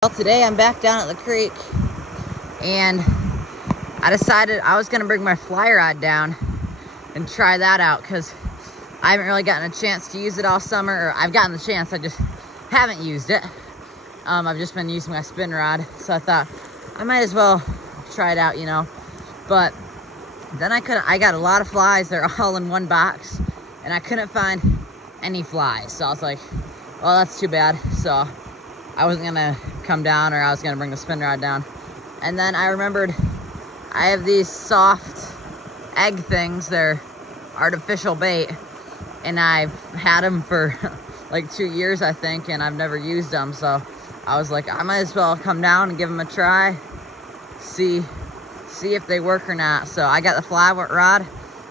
Well, today I'm back down at the creek, and I decided I was going to bring my fly rod down and try that out because I haven't really gotten a chance to use it all summer. Or I've gotten the chance, I just haven't used it. I've just been using my spin rod, so I thought I might as well try it out, you know. But then I got a lot of flies. They're all in one box, and I couldn't find any flies. So I was like, well, that's too bad. So I wasn't gonna come down, or I was gonna bring the spin rod down. And then I remembered I have these soft egg things. They're artificial bait, and I've had them for like 2 years, I think, and I've never used them. So I was like, I might as well come down and give them a try, see if they work or not. So I got the fly rod,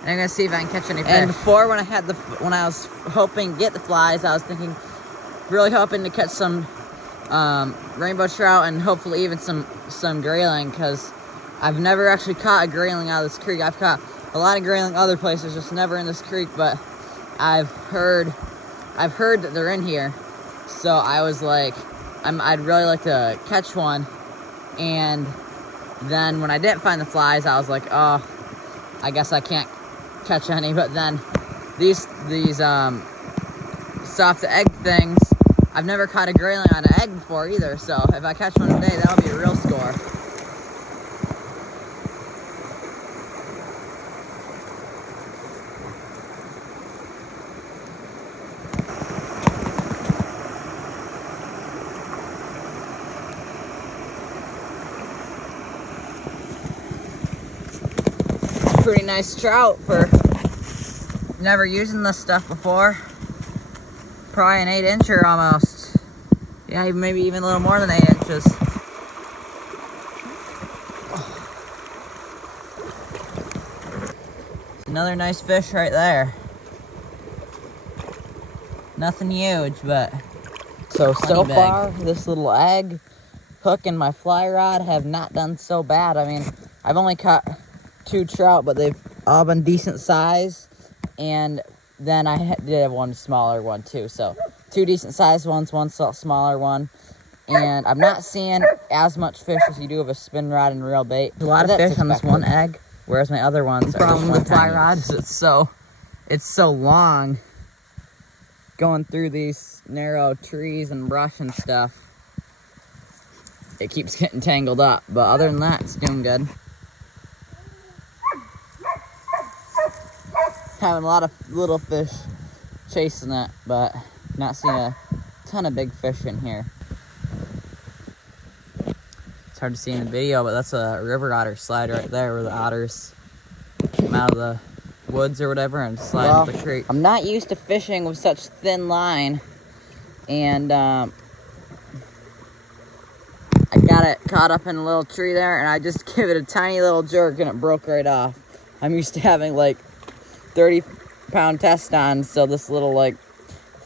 and I'm gonna see if I can catch any fish. And before, when I was hoping to get the flies, I was really hoping to catch some rainbow trout and hopefully even some grayling, because I've never actually caught a grayling out of this creek. I've caught a lot of grayling other places, just never in this creek. But I've heard that they're in here, so I was like, I'd really like to catch one. And then when I didn't find the flies, I was like, oh, I guess I can't catch any. But then these soft egg things, I've never caught a grayling on an egg before either. So if I catch one today, that'll be a real score. Pretty nice trout for never using this stuff before. Probably an 8-incher almost. Yeah, maybe even a little more than 8 inches. Another nice fish right there. Nothing huge, but so far this little egg hook and my fly rod have not done so bad. I mean, I've only caught 2 trout, but they've all been decent size. And then I did have one smaller one too. So 2 decent sized ones, one smaller one. And I'm not seeing as much fish as you do with a spin rod and reel bait. There's a lot of fish on this one egg, whereas my other ones are problem with fly rods. It's so long going through these narrow trees and brush and stuff. It keeps getting tangled up, but other than that, it's doing good. Having a lot of little fish chasing it, but not seeing a ton of big fish in here. It's hard to see in the video, but that's a river otter slide right there, where the otters come out of the woods or whatever and slide into the creek. I'm not used to fishing with such thin line, and I got it caught up in a little tree there, and I just give it a tiny little jerk and it broke right off. I'm used to having like 30-pound test on, so this little like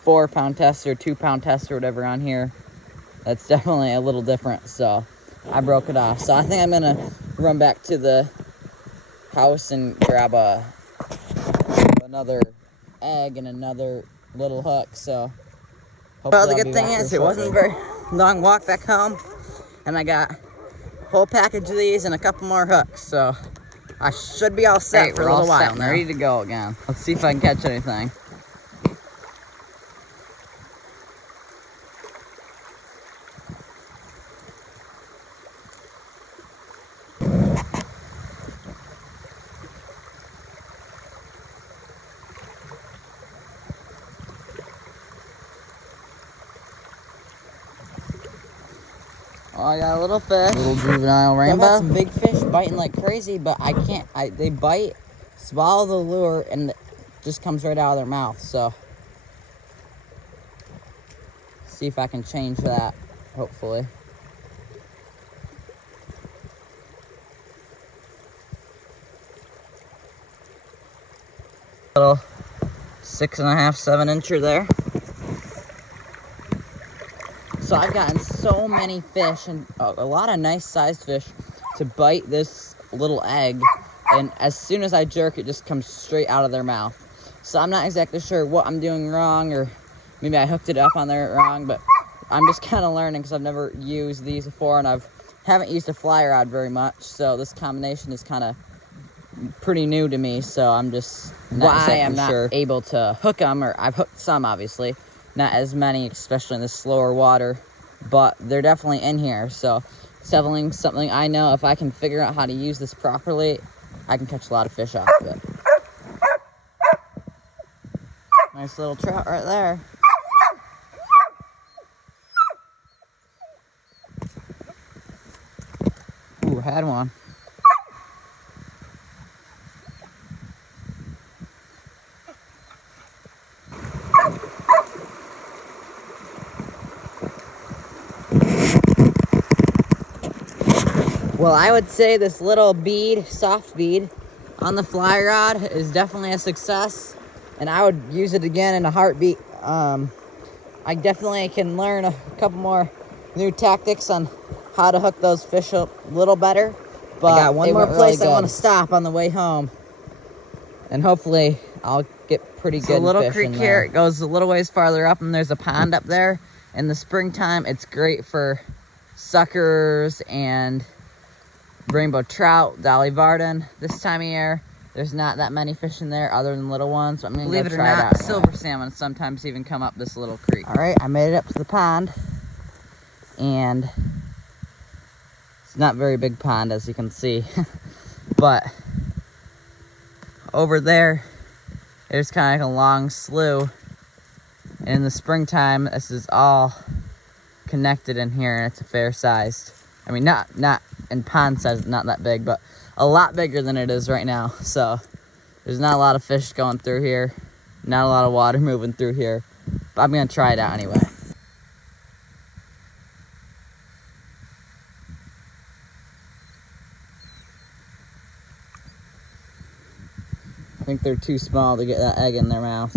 4-pound test or 2-pound test or whatever on here, that's definitely a little different. So I broke it off. So I think I'm gonna run back to the house and grab another egg and another little hook. So well, the good thing is it wasn't a very long walk back home, and I got a whole package of these and a couple more hooks. So I should be all set for a little while now. Ready to go again. Let's see if I can catch anything. Oh, I got a little fish. Little juvenile rainbow. I've got some big fish biting like crazy, but I can't. They bite, swallow the lure, and it just comes right out of their mouth. So, see if I can change that, hopefully. Little 6.5, 7-incher there. So I've gotten so many fish, and a lot of nice sized fish, to bite this little egg, and as soon as I jerk, it just comes straight out of their mouth. So I'm not exactly sure what I'm doing wrong, or maybe I hooked it up on there wrong, but I'm just kind of learning because I've never used these before, and haven't used a fly rod very much. So this combination is kind of pretty new to me. So I'm just I'm not able to hook them, or I've hooked some, obviously, not as many, especially in the slower water, but they're definitely in here. So it's definitely something I know if I can figure out how to use this properly, I can catch a lot of fish off of it. Nice little trout right there. Ooh, had one. Well, I would say this little bead, soft bead, on the fly rod is definitely a success, and I would use it again in a heartbeat. I definitely can learn a couple more new tactics on how to hook those fish a little better, but I got one more place I want to stop on the way home, and hopefully I'll get pretty good fish in there. Little creek here, it goes a little ways farther up, and there's a pond up there. In the springtime, it's great for suckers and rainbow trout, dolly varden. This time of year, there's not that many fish in there other than little ones. So I'm gonna go try it out. Silver salmon sometimes even come up this little creek. All right, I made it up to the pond, and it's not a very big pond, as you can see, but over there, there's kind of like a long slough. And in the springtime, this is all connected in here, and it's a fair sized. I mean, not in pond size, not that big, but a lot bigger than it is right now. So there's not a lot of fish going through here, not a lot of water moving through here, but I'm gonna try it out anyway. I think they're too small to get that egg in their mouth.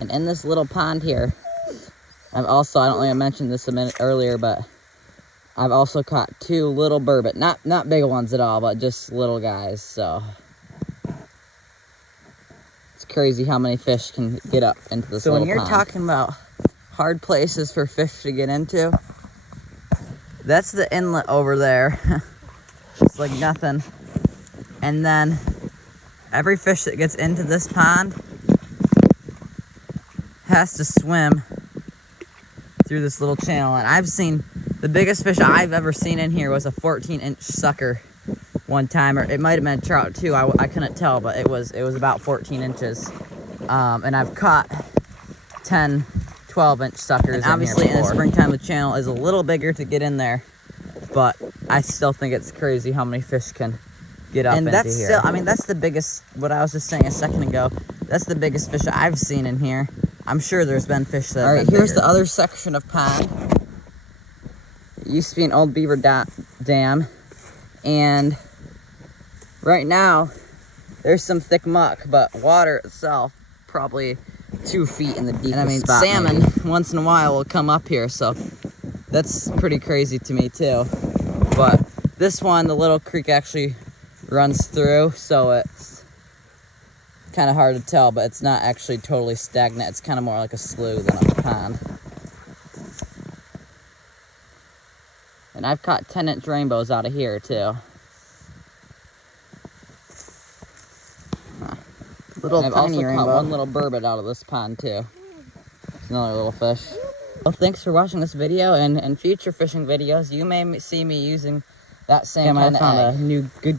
And in this little pond here, I've also, I don't think I mentioned this a minute earlier, but I've also caught 2 little burbot. Not big ones at all, but just little guys, so. It's crazy how many fish can get up into this little pond. So when you're talking about hard places for fish to get into, that's the inlet over there. It's like nothing. And then every fish that gets into this pond has to swim through this little channel. And I've seen, the biggest fish I've ever seen in here was a 14-inch sucker one time, or it might have been a trout too. I couldn't tell, but it was about 14 inches. And I've caught 10, 12-inch suckers. And obviously in the springtime, the channel is a little bigger to get in there, but I still think it's crazy how many fish can get up into here. And that's still, I mean, that's the biggest, what I was just saying a second ago, that's the biggest fish I've seen in here. I'm sure there's been fish that have been bigger. Here's the other section of pond. It used to be an old beaver dam, and right now there's some thick muck, but water itself probably 2 feet in the deepest spot. And I mean, salmon once in a while will come up here, so that's pretty crazy to me too. But this one, the little creek actually runs through, so it's kind of hard to tell, but it's not actually totally stagnant. It's kind of more like a slough than a pond. And I've caught 10-inch rainbows out of here too. Little tiny rainbow. I've also caught 1 little burbot out of this pond too. Another little fish. Well, thanks for watching this video, and in future fishing videos, you may see me using that same kind of egg. I found a new good